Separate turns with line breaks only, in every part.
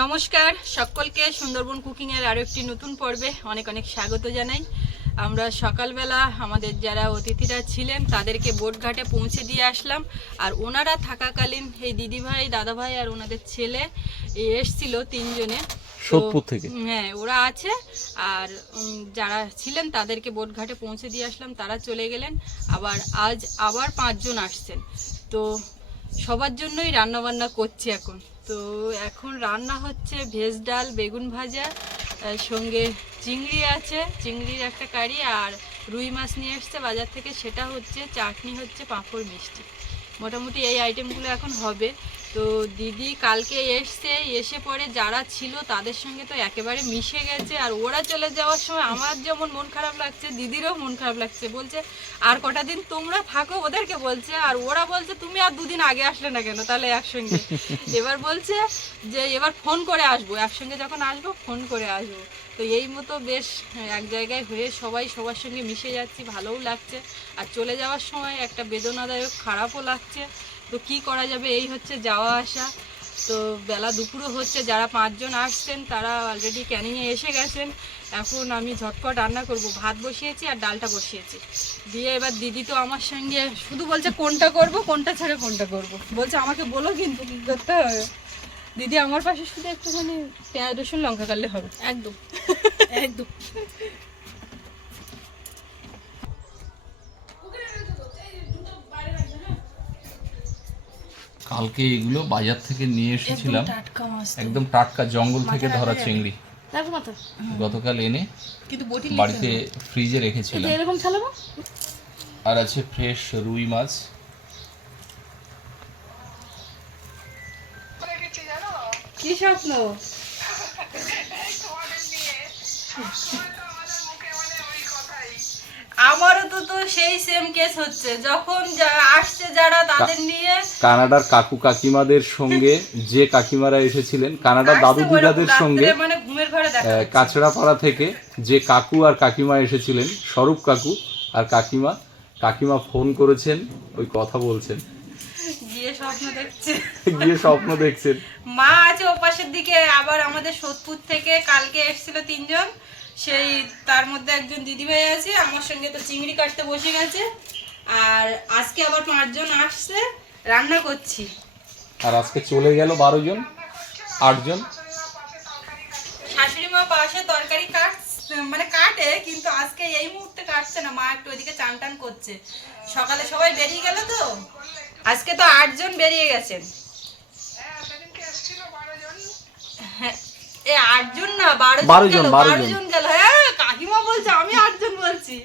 নমস্কার সকলকে সুন্দরবন কুকিং এর আরও একটি নতুন পর্বে অনেক অনেক স্বাগত জানাই। আমরা সকালবেলা আমাদের যারা অতিথিরা ছিলেন তাদেরকে বোটঘাটে পৌঁছে দিয়ে আসলাম। আর ওনারা থাকাকালীন এই দিদিভাই দাদাভাই আর ওনাদের ছেলে এসছিল তিনজনে। তো-
সোদপুর থেকে।
হ্যাঁ ওরা আছে। আর যারা ছিলেন তাদেরকে বোটঘাটে পৌঁছে দিয়ে আসলাম তারা চলে গেলেন। আবার আজ আবার পাঁচজন আসছেন। তো সবার জন্যই রান্না বান্না করছি এখন। তো এখন রান্না হচ্ছে ভেজ ডাল, বেগুন ভাজা সঙ্গে চিংড়ি আছে। চিংড়ির একটা কারি আর রুই মাছ নিয়ে এসছে। বাজার থেকে সেটা হচ্ছে, চাটনি হচ্ছে পাঁপড় মিষ্টি। মোটামুটি এই আইটেমগুলো এখন হবে। তো দিদি কালকে এসছে এসে পরে যারা ছিল তাদের সঙ্গে তো একেবারে মিশে গেছে। আর ওরা চলে যাওয়ার সময় আমার যেমন মন খারাপ লাগছে দিদিরও মন খারাপ লাগছে। বলছে আর কটা দিন তোমরা থাকো ওদেরকে বলছে আর ওরা বলছে তুমি আর দুদিন আগে আসলে না কেন তাহলে একসঙ্গে? এবার বলছে যে এবার ফোন করে আসব একসঙ্গে যখন আসব ফোন করে আসব। তো এই মতো বেশ এক জায়গায় হয়ে সবাই সবার সঙ্গে মিশে যাচ্ছি ভালোও লাগছে। আর চলে যাওয়ার সময় একটা বেদনাদায়ক খারাপও লাগছে। তো কি করা যাবে? এই হচ্ছে যাওয়া আসা। তো বেলা দুপুরও হচ্ছে যারা পাঁচজন আসছেন তারা অলরেডি ক্যানিংয়ে এসে গেছেন। এখন আমি ঝটপট রান্না করব। ভাত বসিয়েছি আর ডালটা বসিয়েছি। দিয়ে এবার দিদি তো আমার সঙ্গে শুধু বলছে কোনটা করব কোনটা ছেড়ে কোনটা করব। বলছে আমাকে বলো কিন্তু কী করতে হবে? দিদি আমার পাশে শুধু একটুখানি পেঁয়াজ রসুন লঙ্কা কাটলে হবে।
একদম। একদম।
কালকে এগুলো বাজার থেকে নিয়ে এসেছিলাম। একদম টাটকা জঙ্গল থেকে ধরা চিংড়ি। গতকাল এনে
কিন্তু
বাড়িতে ফ্রিজে রেখেছিলাম। আর আছে ফ্রেশ রুই মাছ।
কি স্বপ্ন? আমারও তো তো সেই সেম কেস হচ্ছে। যখন আসছে যারা তাদের নিয়ে
কানাডার কাকু কাকিমাদের সঙ্গে যে কাকিমারা এসেছিলেন কানাডার দাদু দিদাদের সঙ্গে
মানে ঘুমের ঘরে দেখা
কাছড়াপাড়া থেকে যে কাকু আর কাকিমা এসেছিলেন স্বরূপ কাকু আর কাকিমা কাকিমা ফোন করেছেন ওই কথা বলছেন।
গিয়ে স্বপ্ন দেখছে।
গিয়ে স্বপ্ন দেখছেন।
মা আছে ও পাশের দিকে আবার আমাদের সোদপুর থেকে কালকে এসেছিল তিনজন। সেই তার মধ্যে একজন দিদিভাই আছে আমার সঙ্গে তো চিংড়ি কাটতে বসে গেছে। আর আজকে আবার পাঁচজন আসছে রান্না করছি।
আর আজকে চলে গেল বারো জন আটজন
শাশুড়ি মা পাশে তরকারি কাট মানে কাটে কিন্তু আজকে এই মুহূর্তে কাটছে না মা একটু ওইদিকে চান টান করছে। সকালে সবাই বেরিয়ে গেল তো? আজকে তো আটজন বেরিয়ে গেছেন। হ্যাঁ এ আটজন না বারো জন
বারো। জন
গেল। হ্যাঁ কাকিমা বলছে আমি আটজন বলছি।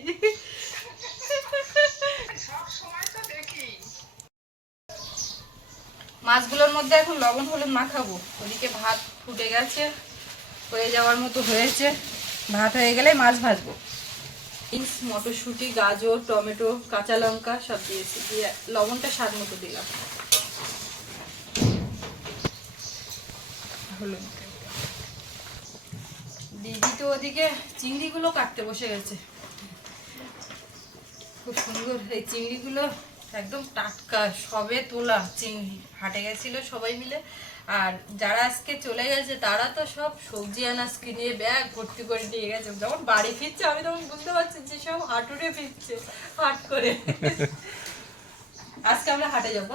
মাছগুলোর মধ্যে এখন লবণ হলুদ মাখাবো। ওদিকে ভাত ফুটে গেছে হয়ে যাওয়ার মতো হয়েছে। ভাত হয়ে গেলে মাছ ভাজবো। বিনস মটরশুঁটি গাজর টমেটো কাঁচা লঙ্কা সব দিয়েছি। দিয়ে লবণটা স্বাদ মতো দিলাম। হলুদ। দিদি তো ওদিকে চিংড়িগুলো কাটতে বসে গেছে। খুব সুন্দর, এই চিংড়িগুলো একদম টাটকা, সবে তোলা চিংড়ি। হাটে গেছিল সবাই মিলে। আর যারা আজকে চলে গেছে, তারা তো সব সবজি আনাজ কিনে ব্যাগ ভর্তি করে নিয়ে গেছে। যখন বাড়ি ফিরছে, আমি তখন বুঝতে পারছি যে সব হাঁটুরে ফিরছে, হাট করে। আজকে আমরা হাটে যাব?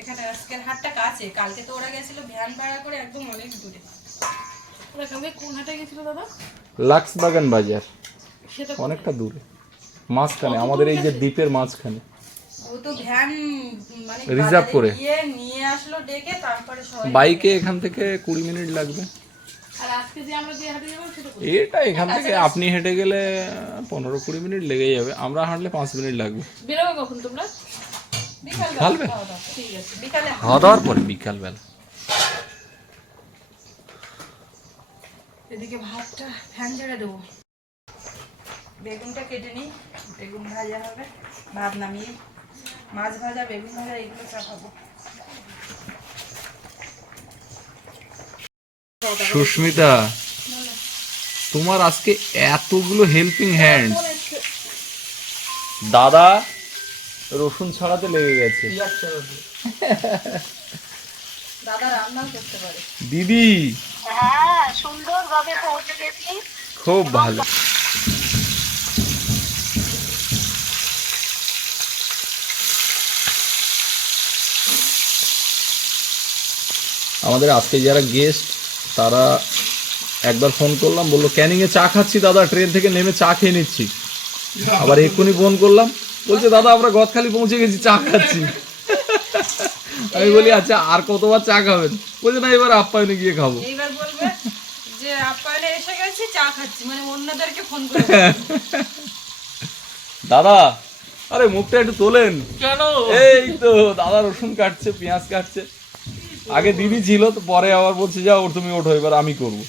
এখানে আজকের হাটটা কাছে। কালকে তো ওরা গেছিল ভ্যান ভাড়া করে একদম অনেক দূরে।
দাদা?
লাক্সবাগান বাজার। অনেকটা দূরে। মাঝখানে আমাদের এই যে দ্বীপের মাঝখানে।
ও তো ভ্যান মানে বাজারে
করে।
গিয়ে নিয়ে আসলো ডেকে তারপরে সবাই
বাইকে এখান থেকে কুড়ি মিনিট লাগবে।
আর আজকে যে আমরা যে হাটে যাব সেটা কোথায়?
এটা এখান থেকে আপনি হেঁটে গেলে পনেরো কুড়ি মিনিট লেগে যাবে। আমরা হাঁটলে পাঁচ মিনিট লাগবে।
বেরোবে কখন তোমরা?
বিকাল
ঢালবে?
ঠিক আছে
বিকালে
খাওয়া দাওয়ার পরে বিকালবেলা।
এদিকে ভাতটা ফ্যান ঝেড়ে দেবো। বেগুনটা কেটে নিই বেগুন ভাজা হবে ভাত নামিয়ে মাছ ভাজা বেগুন ভাজা এগুলো চাপাবো।
সুস্মিতা তোমার আজকে এতগুলো হেল্পিং হ্যান্ড দাদা রসুন ছাড়াতে লেগে গেছে।
দাদা রান্নাও করতে পারে।
দিদি
হ্যাঁ সুন্দরভাবে পৌঁছে গেছি।
খুব ভালো। আমাদের আজকে যারা গেস্ট তারা একবার ফোন করলাম বলল ক্যানিংয়ে চা খাচ্ছি দাদা ট্রেন থেকে নেমে চা খেয়ে নিচ্ছি। আবার এক্ষুনি ফোন করলাম বলছে দাদা আমরা গদখালি পৌঁছে গেছি চা খাচ্ছি। আমি বলি আচ্ছা আর কতবার চা খাবেন? বলছে না এবার আপ্যায়নে গিয়ে খাব।
এইবার বলবে যে আপ্যায়নে এসে গেছি চা খাচ্ছি। মানে অন্যদেরকে ফোন করে
দাদা আরে মুখটা একটু তোলেন।
কেন?
এই তো দাদা রসুন কাটছে পেঁয়াজ কাটছে। আগে দিদি ছিল তো পরে আবার বলছে যাও ওর তুমি ওঠো এবার আমি করব।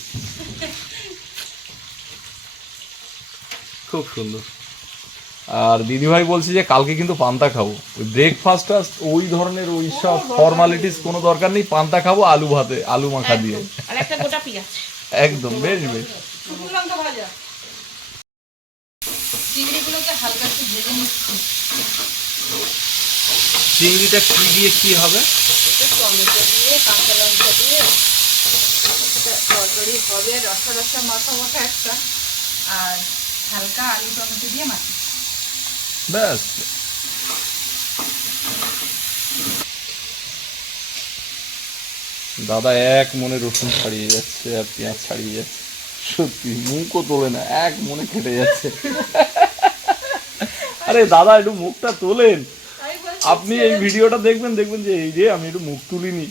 খুব সুন্দর। আর দিদিভাই বলছে যে কালকে কিন্তু পান্তা খাব। ওই ব্রেকফাস্ট ওই ধরনের ওই সব ফর্মালিটিস কোনো দরকার নেই পান্তা খাব আলু ভাতে আলু মাখা দিয়ে। একদম বেশ বেশ। চিংড়িটা কি দিয়ে কি হবে?
টমেটো দিয়ে কাঁচা লঙ্কা দিয়ে। তরকারি হবে রসা রসা একটা। আর হালকা আলু টমেটো দিয়ে মাখি
ব্যাস। দাদা এক মনে রসুন ছাড়িয়ে যাচ্ছে আর পেঁয়াজ ছাড়িয়ে যাচ্ছে। সত্যি মুখও তোলে না এক মনে খেটে যাচ্ছে। আরে দাদা একটু মুখটা তোলেন। আপনি এই ভিডিওটা দেখবেন দেখবেন যে এই যে আমি একটু মুখ তুলিনি।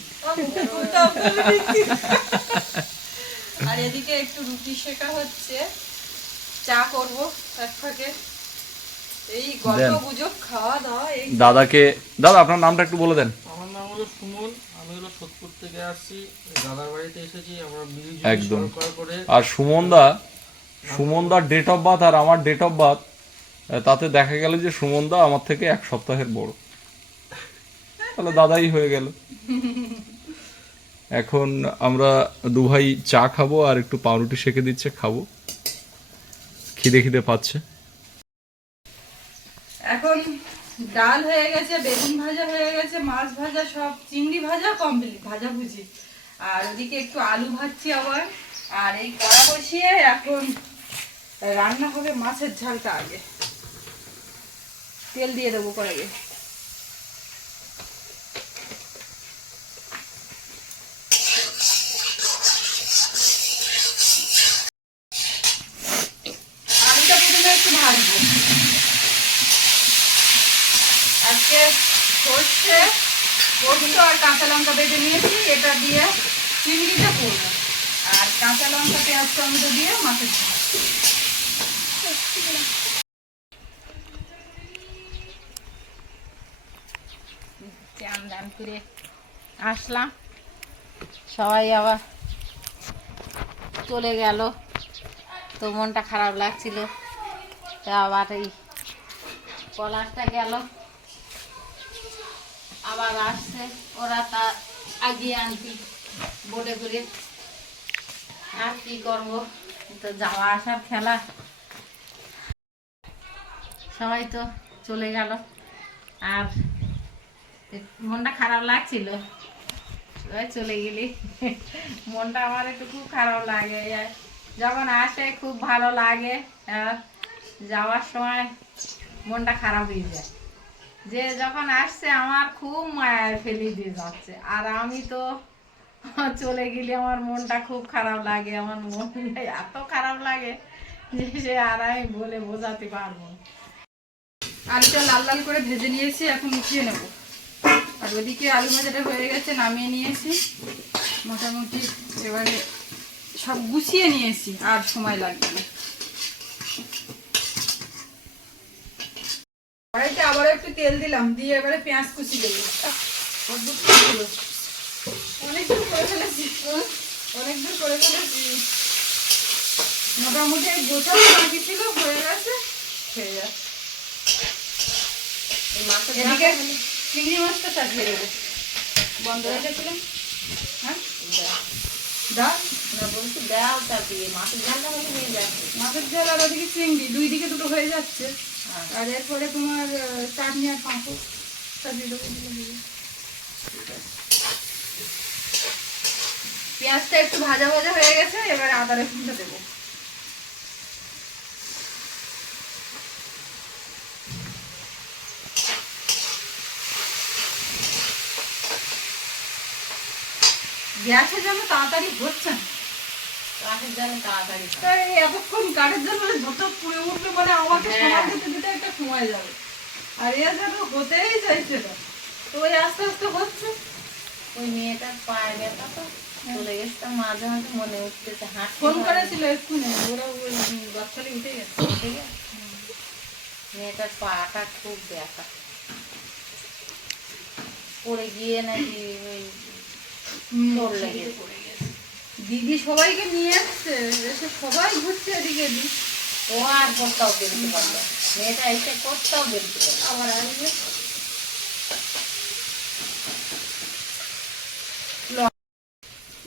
আর এদিকে একটু রুটি শেখা হচ্ছে। চা করব এক ফাঁকে।
দাদাকে দাদা আপনার নামটা একটু বলে দেন।
আমার নাম হলো সুমন। আমি হলো সোদপুর থেকে আসছি। দাদার বাড়িতে এসেছি। আমরা
একদম। আর সুমনদা সুমনদার ডেট অফ বার্থ আর আমার ডেট অফ বার্থ তাতে দেখা গেল যে সুমনদা আমার থেকে এক সপ্তাহের বড়। তাহলে দাদাই হয়ে গেল। এখন আমরা দু ভাই চা খাব আর একটু পাউরুটি সেকে দিচ্ছে খাব। খিদে খিদে পাচ্ছে।
এখন ডাল হয়ে গেছে, বেগুন ভাজা হয়ে গেছে, মাছ ভাজা সব, চিংড়ি ভাজা কমপ্লিট ভাজা ভুজি। আর ওদিকে একটু আলু ভাজছি আবার। আর এই কড়া বসিয়ে এখন রান্না হবে মাছের ঝালটা আগে। তেল দিয়ে দেবো কড়াইয়ে আলুটা প্রথমে একটু ভাজবো আজকে সর্ষে পোস্ত আর কাঁচা লঙ্কা বেটে নিয়েছি, এটা দিয়ে চিংড়িটা করব। আর কাঁচা লঙ্কা, পেঁয়াজ টমেটো দিয়ে মাছের চান দান করে আসলাম। সবাই আবার চলে গেল। তো মনটা খারাপ লাগছিল। আবার এই পলাশটা গেল। আবার আসছে। ওরা তা আগিয়ে আনতি বোটে করে আর কি করব? তো যাওয়া আসার খেলা। সবাই তো চলে গেল। আর মনটা খারাপ লাগছিল। সবাই চলে গেলি। মনটা আমার একটু খুব খারাপ লাগে। যখন আসে, খুব ভালো লাগে। আর যাওয়ার সময় মনটা খারাপ হয়ে যায়। যে যখন আসছে আমার খুব মায়ার ফেলে দিয়ে যাচ্ছে। আর আমি তো চলে গেলে আমার মনটা খুব খারাপ লাগে, আমার মনটা এত খারাপ লাগে যে সে আর আমি বলে বোঝাতে পারব। আলুটা লাল লাল করে ভেজে নিয়েছি, এখন উঠিয়ে নেব। আর ওদিকে আলু ভাজাটা হয়ে গেছে, নামিয়ে নিয়েছি। মোটামুটি এবারে সব গুছিয়ে নিয়েছি, আর সময় লাগবে না। তেল দিলাম দিয়ে এবারে পেঁয়াজ কুচি দেবো। অনেক দূর করে ফেলেছি। অনেক দূর করে ফেলেছি। মোটামুটি গোটা বাকি ছিল হয়ে গেছে হয়ে যাচ্ছে এদিকে চিংড়ি মাছটা চাপিয়ে দেবো। বন্ধ রেখেছিলাম হ্যাঁ? ডাল না বলছি চাপিয়ে। মাছের ঝালটা হলে হয়ে যাচ্ছে মাছের ঝাল আর ওদিকে চিংড়ি দুই দিকে দুটো হয়ে যাচ্ছে। আর এরপরে তোমার চাটনি আর পেঁয়াজটা একটু ভাজা ভাজা হয়ে গেছে, এবার আদা রসুনটা দেবো। গ্যাসের জন্য তাড়াতাড়ি হচ্ছে না
কাঠের জন্য তাড়াতাড়ি
তাই এতক্ষণ কাঠের জন্য যত পুড়ে উঠবে মানে আমাকে। সময় দিতে দিতে একটা সময় যাবে। আর এর যেন হতেই চাইছে না। তো ওই আস্তে আস্তে হচ্ছে।
ওই মেয়েটার পায়ে ব্যথা তো চলে গেছে মাঝে মাঝে মনে উঠতেছে হাঁটতে
ফোন করেছিল এক্ষুনি ওরা ওই বাচ্চালি উঠে গেছে।
ঠিক আছে? মেয়েটার পাটা খুব ব্যথা। পড়ে গিয়ে নাকি ওই
পড়ে গেছে। দিদি সবাইকে নিয়ে এসছে এসে সবাই ঘুরছে এদিকে এদিক।
ও আর কোথাও বেরোতে পারল মেয়েটা এসে কোথাও বেরোতে পারল
আবার আসবে।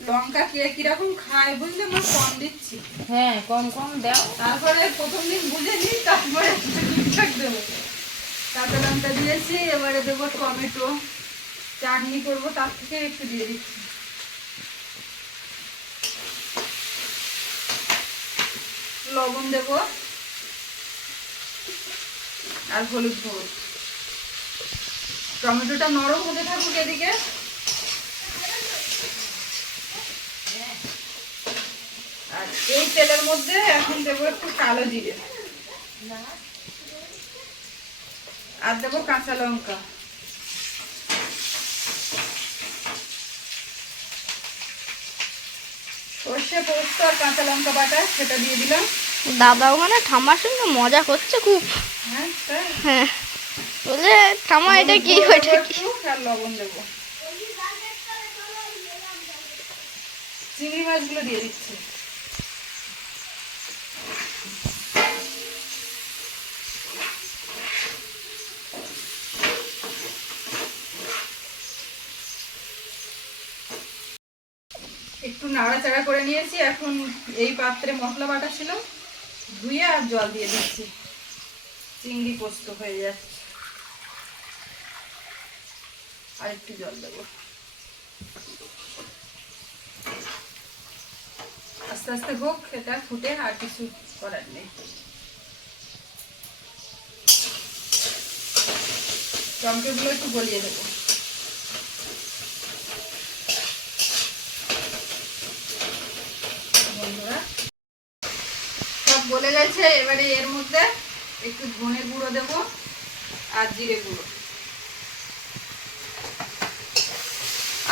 লঙ্কা কে কীরকম খায় বুঝলে? মা কম দিচ্ছি।
হ্যাঁ কম কম দাও।
তারপরে প্রথম দিন বুঝে নিই তারপরে ঠিকঠাক দেবো। কাঁচা লঙ্কা দিয়েছি এবারে দেবো টমেটো। চাটনি করব তার থেকে একটু দিয়ে দিচ্ছি। লবণ দেবো আর হলুদ দেবো টমেটোটা নরম হতে থাকুক এদিকে। আর এই তেলের মধ্যে এখন দেবো একটু কালো জিরে। আর দেবো কাঁচা লঙ্কা। সর্ষে পোস্ত আর কাঁচা লঙ্কা বাটা সেটা দিয়ে দিলাম।
দাদা ওখানে ঠাম্মার সঙ্গে মজা করছে খুব।
হ্যাঁ
হ্যাঁ। বলে ঠাম্মা এটা কি? ওইটা কি?
আর লবণ দেবো। চিংড়ি মাছগুলো দিয়ে দিচ্ছি একটু নাড়াচাড়া করে নিয়েছি। এখন এই পাত্রে মশলা বাটা ছিল, ধুয়ে আর জল দিয়ে দিচ্ছি। চিংড়ি পোস্ত হয়ে যাচ্ছে। আর একটু জল দেবো। আস্তে আস্তে হোক এটা ফুটে আর কিছু করার নেই। টমেটোগুলো একটু গলিয়ে দেবো বন্ধুরা সব গলে গেছে, এবারে এর মধ্যে একটু ধনে গুঁড়ো দেবো আর জিরে গুঁড়ো।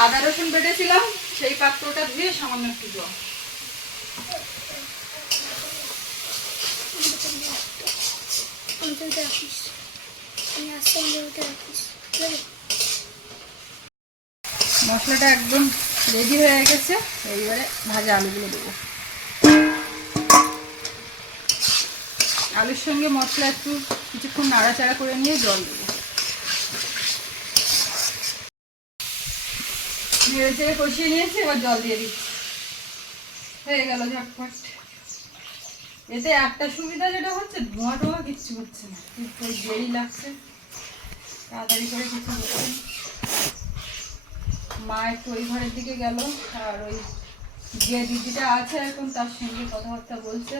আদা রসুন বেটেছিলাম, সেই পাত্রটা ধুয়ে সামান্য একটু জল। মশলাটা একদম রেডি হয়ে গেছে, এইবারে ভাজা আলুগুলো দেবো। আলুর সঙ্গে মশলা একটু কিছুক্ষণ নাড়াচাড়া করে নিয়ে জল দেবো। নেড়ে চেড়ে কষিয়ে নিয়েছি, এবার জল দিয়ে দিচ্ছি। হয়ে গেল ঝটপট। এতে একটা সুবিধা যেটা হচ্ছে, ধোঁয়া টোয়া কিচ্ছু হচ্ছে না। কিন্তু দেরি লাগছে। তাড়াতাড়ি করে কিছু হচ্ছে। মা একটু ওই ঘরের দিকে গেল, আর ওই যে দিদিটা আছে এখন তার সঙ্গে কথাবার্তা বলছে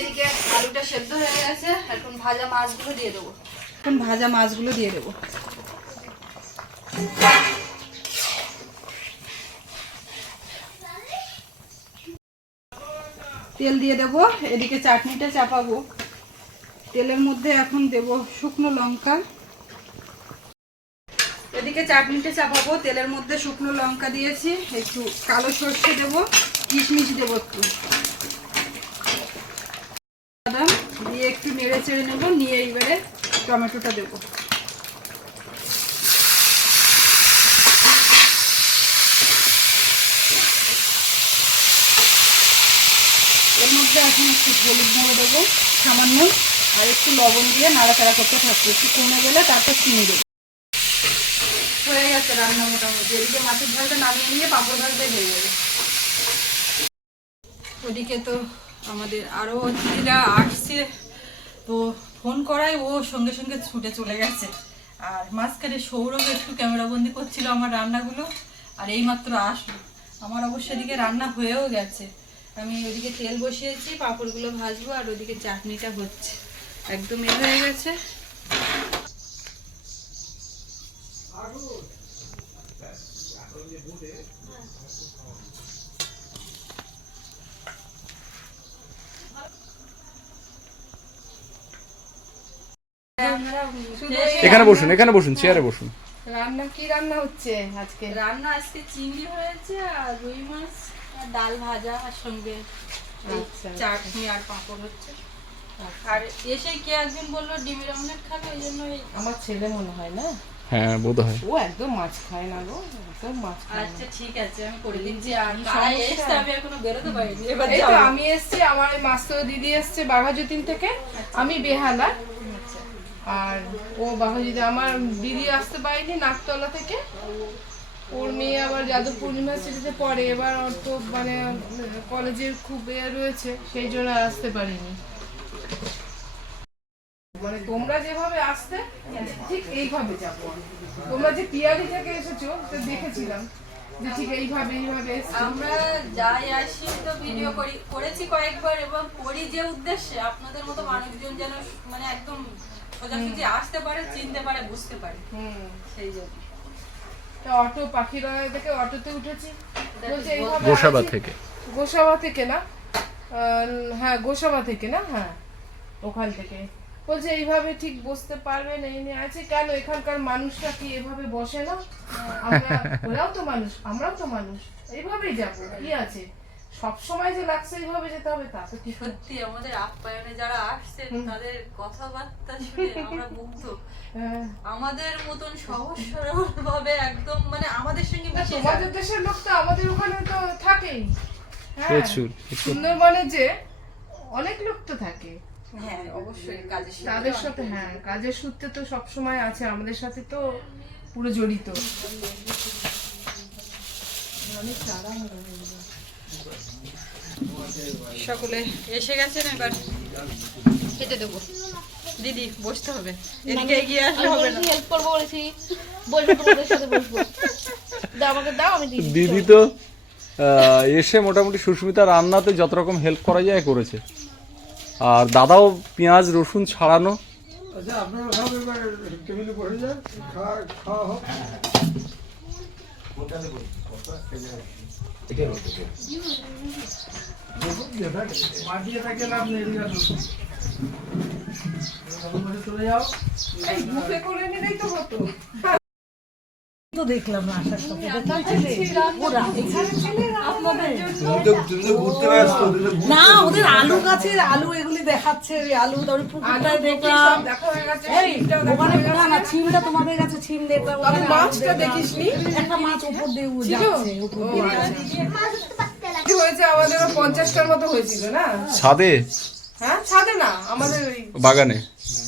এদিকে আলুটা সেদ্ধ হয়ে গেছে, এখন ভাজা মাছগুলো দিয়ে দেবো। এখন ভাজা মাছগুলো দিয়ে দেবো। তেল দিয়ে এদিকে চাটনিটা চাপাবো। তেলের মধ্যে এখন দেব শুকনো লঙ্কা। এদিকে চাটনিটা চাপাবো, তেলের মধ্যে শুকনো লঙ্কা দিয়েছি, একটু কালো সর্ষে দেবো, কিশমিশ দেবো একটু। দিয়ে একটু নেড়ে চেড়ে নেব, নিয়ে এইবারে টমেটোটা দেবো। এর মধ্যে এখন একটু হলুদ গুঁড়ো দেবো, সামান্য, আর একটু লবণ দিয়ে নাড়াচাড়া করতে থাকব। একটু কমে গেলে তারপর চিনি দেবো। হয়ে গেছে রান্না মোটামুটি। এদিকে মাছের ঝালটা নামিয়ে নিয়ে পাঁপড় ভাজতে হয়ে যাবে ওদিকে তো আমাদের আরও দিদিরা আসছে। তো ফোন করায় ও সঙ্গে সঙ্গে ছুটে চলে গেছে। আর মাঝখানে সৌরভ একটু ক্যামেরাবন্দি করছিল আমার রান্নাগুলো, আর এইমাত্র আসলো। আমার অবশ্য এদিকে রান্না হয়েও গেছে। আমি ওদিকে তেল বসিয়েছি, পাঁপড়গুলো ভাজবো, আর ওদিকে চাটনিটা হচ্ছে। একদম এ হয়ে গেছে।
এখানে বসুন এখানে বসুন চেয়ারে বসুন।
রান্না কি রান্না হচ্ছে আজকে?
রান্না আজকে চিংড়ি হয়েছে আর রুই মাছ আর ডাল ভাজা আর সঙ্গে
আচ্ছা,
চাটনি আর পাঁপড় হচ্ছে। আর এসে কে একজন বলল ডিমের অমলেট খাবে ওই জন্য
আমার ছেলে মনে হয় না?
হ্যাঁ বোধ হয়
ও একদম মাছ খায় না গো একদম মাছ
আচ্ছা ঠিক আছে আমি করে দিচ্ছি। আর
কি
কারা আমি এখনও বেরোতে পারিনি এবার
আমি এসছি আমার মাস্টার দিদি এসছে বাঘাযতীন থেকে। আমি বেহালা। আর ও বাঘাযতীন আমার দিদি আসতে পারেনি নাকতলা থেকে, ওর মেয়ে আবার যাদবপুর ইউনিভার্সিটিতে পড়ে, এবার ওর তো মানে কলেজের খুব এ রয়েছে, সেই জন্য আসতে পারিনি। মানে তোমরা যেভাবে আসতে, ঠিক এইভাবে যাব তোমরা যে পিয়ালি থেকে এসেছ, তো দেখেছিলাম যে ঠিক এইভাবে এইভাবে
আমরা যাই আসি, তো ভিডিও করি, করেছি কয়েকবার এবং করি যে উদ্দেশ্যে, আপনাদের মতো মানুষজন যেন মানে একদম সোজাসুজি আসতে পারে চিনতে পারে বুঝতে পারে। সেই জন্য।
অটো পাখিরালয় থেকে অটোতে উঠেছি।
গোসাবা থেকে।
গোসাবা থেকে না? আহ, হ্যাঁ গোসাবা থেকে না? হ্যাঁ ওখান থেকে। বলছে এইভাবে ঠিক বসতে পারবেন এই নিয়ে আছে। কেন এখানকার মানুষরা কি এভাবে বসে না? আমরা ওরাও তো মানুষ আমরাও তো মানুষ। এইভাবেই যাব কি আছে? সব সময় যে লাগছে এইভাবে যেতে হবে তা তো
সত্যি আমাদের আপ্যায়নে যারা আসছেন তাদের কথাবার্তা শুনে আমরা মুগ্ধ।
হ্যাঁ।
আমাদের মতন সহজ সরল ভাবে একদম মানে আমাদের সঙ্গে মিশে
তোমাদের দেশের লোক তো আমাদের ওখানে তো থাকেই। হ্যাঁ। সুন্দরবনে যে অনেক লোক তো থাকে।
হ্যাঁ অবশ্যই কাজের
তাদের সাথে হ্যাঁ কাজের সূত্রে তো সব সময় আছে আমাদের সাথে তো পুরো জড়িত।
সকলে এসে গেছেন এবার খেতে দেবো। দিদি বসতে হবে। এদিকে এগিয়ে আসলে হবে না।
হেল্প করব বলেছি। বলব তোমাদের সাথে বসবো। দাও আমাকে দাও আমি দিই
দিদি তো এসে মোটামুটি সুস্মিতা রান্নাতে যত রকম হেল্প করা যায় করেছে। আর দাদাও পেঁয়াজ রসুন ছাড়ানো।
আচ্ছা থাকে নেই এদিকে চলে যাও
মুখে করে নিলেই তো হতো।
তো দেখলাম না আসার সাথে। ওরা না ওদের আলু গাছের আলু এগুলি দেখাচ্ছে ওই আলু তারপরে পুকুরটায় দেখলাম।
দেখা গেছে
এই ওখানে দেখলাম না ছিমটা তোমাদের কাছে ছিম দেখলাম
মাছটা দেখিসনি
একটা মাছ উপর দিয়ে উ- যাচ্ছে উপর দিয়ে
হয়েছে? আমাদের পঞ্চাশটার মতো হয়েছিল না?
ছাদে?
হ্যাঁ ছাদে না আমাদের
বাগানে।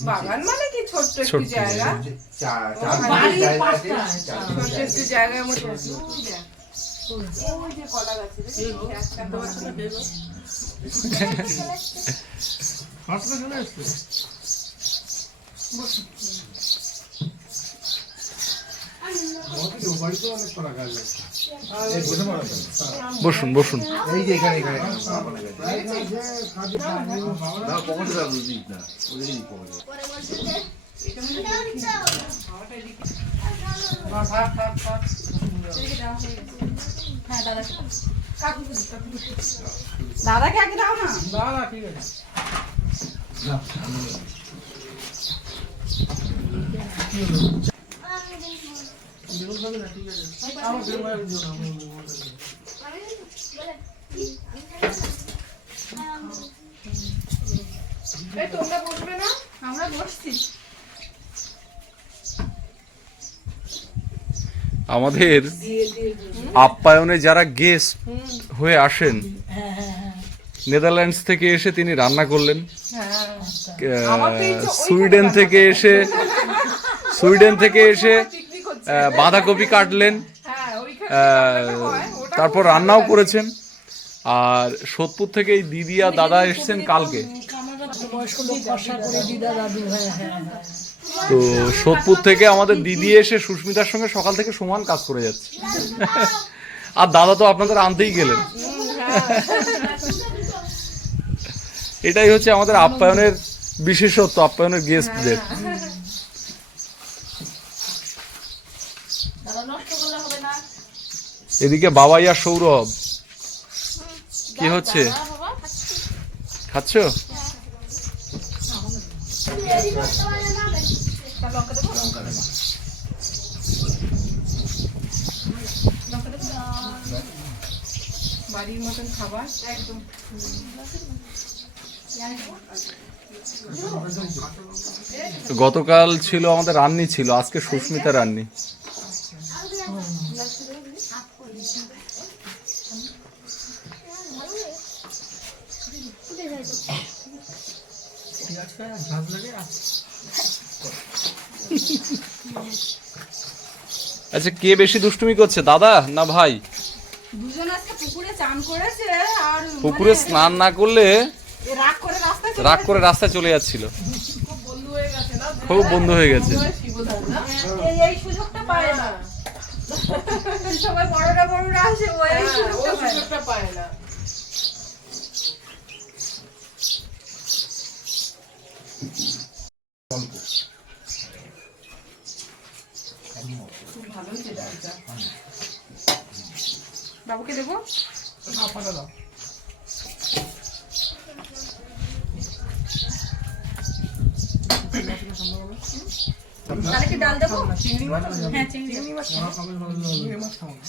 বাগান মানে ছোট্ট একটু জায়গা।
বাড়ির
ছোট্ট একটু জায়গার মধ্যে ওই যে।
বসুন বসুন।
দাদাকে আগে দাও না
না ঠিক আছে
তোমরা বসবে না?
আমরা বসছি।
আমাদের আপ্যায়নে যারা গেস্ট হয়ে আসেন নেদারল্যান্ডস থেকে এসে তিনি রান্না করলেন। সুইডেন থেকে এসে সুইডেন থেকে এসে বাঁধাকপি কাটলেন।
হ্যাঁ হয়,
তারপর রান্নাও করেছেন। আর সোদপুর থেকে এই দিদি আর দাদা এসছেন কালকে।
বয়স্ক লোক করে দিদা দাদু হ্যাঁ হ্যাঁ হ্যাঁ।
তো সোদপুর থেকে আমাদের দিদি এসে সুস্মিতার সঙ্গে সকাল থেকে সমান কাজ করে যাচ্ছে। আর দাদা তো আপনাদের আনতেই গেলেন। এটাই হচ্ছে আমাদের আপ্যায়নের বিশেষত্ব, আপ্যায়নের গেস্টদের এদিকে বাবাই আর সৌরভ। কি হচ্ছে? খাচ্ছ?
বাড়ির মতন খাবার? একদম।
গতকাল ছিল আমাদের রান্নি ছিল আজকে সুস্মিতা রান্নি। আচ্ছা কে বেশি দুষ্টুমি করছে দাদা না ভাই?
পুকুরে আর
পুকুরে স্নান না করলে
রাগ করে রাস্তায়
রাগ করে রাস্তায় চলে যাচ্ছিল।
বন্ধু হয়ে গেছে না?
খুব বন্ধ হয়ে গেছে।
সবাই বড়রা বড়রা আসে
হ্যাঁ,
সুযোগটা পায় না।
ডালটা।
বাবুকে দেবো?
ভাপাটা দাও
ডাল দেবো
চিংড়ি
হ্যাঁ চিংড়ি
মাছ মাছ খাও না।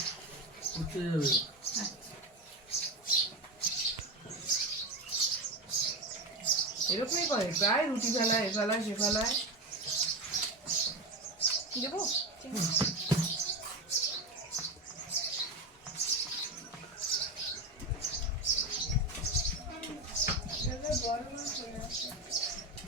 এরকমই করে প্রায় রুটি ফেলায় এ ফেলায় সে ফেলায়
দেবো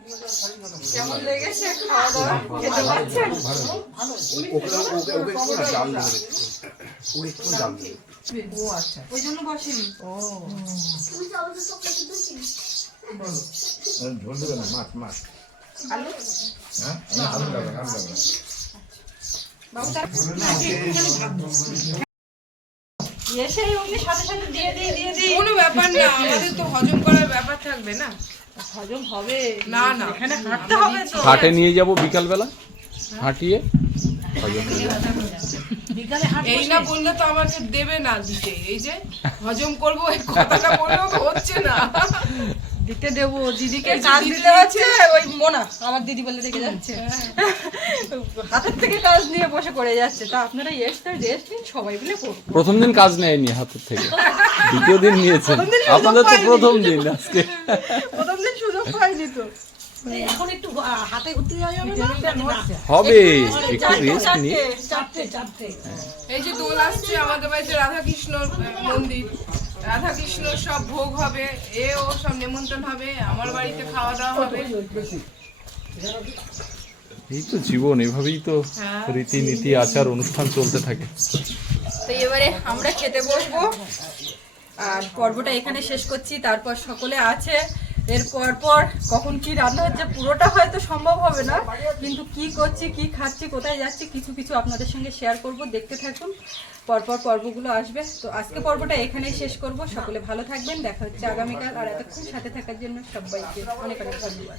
কেমন লেগেছে খাওয়া দাওয়া? খেতে পাচ্ছেন?
আচ্ছা
ওই জন্য বসেনি
ও
এসেই অমনি সাথে সাথে দিয়ে দিয়ে দিয়ে দিয়ে।
কোনো ব্যাপার না আমাদের তো হজম করার ব্যাপার থাকবে না।
হজম হবে?
না না।
এখানে হাঁটতে হবে তো।
হাটে নিয়ে যাব বিকালবেলা? হাঁটিয়ে? হজম হয়ে যাবে।
বিকালে হাট
এই না বললে তো আমাকে দেবে না দিতে। এই যে হজম করব এই কথাটা বললেও হচ্ছে না।
দিতে দেবো দিদিকে
এই
কাজ দিতে হচ্ছে ওই মোনা আমার দিদি বলে রেখে যাচ্ছে। হাতের থেকে কাজ নিয়ে বসে করে যাচ্ছে। তা আপনারা এসতে রেস্ট নিন সবাই মিলে করব
প্রথম দিন কাজ নেয়নি হাতের থেকে। দ্বিতীয় দিন নিয়েছেন। আপনাদের তো প্রথম দিন আজকে।
প্রথম দিন সুযোগ পাইনি তো।
এখন একটু আহ, হাতে ঘুরতে যাওয়া যাবে না?
হবে একটু রেস্ট নিয়ে
এই যে দোল আসছে আমাদের বাড়িতে রাধাকৃষ্ণ মন্দির। রাধাকৃষ্ণ সব ভোগ হবে এ ও সব নেমন্তন হবে আমার বাড়িতে খাওয়া দাওয়া হবে।
এই তো জীবন এভাবেই তো রীতি নীতি আচার অনুষ্ঠান চলতে থাকে।
তো এবারে আমরা খেতে বসবো। আর পর্বটা এখানে শেষ করছি তারপর সকলে আছে। এর পর পর কখন কি রান্না হচ্ছে, পুরোটা হয়তো সম্ভব হবে না, কিন্তু কি করছি, কি খাচ্ছি, কোথায় যাচ্ছি, কিছু কিছু আপনাদের সঙ্গে শেয়ার করব, দেখতে থাকুন। পরপর পর্বগুলো আসবে। তো আজকে পর্বটা এখানেই শেষ করব। সকলে ভালো থাকবেন, দেখা হচ্ছে আগামীকাল, আর এতক্ষণ সাথে থাকার জন্য সবাইকে অনেক অনেক ধন্যবাদ।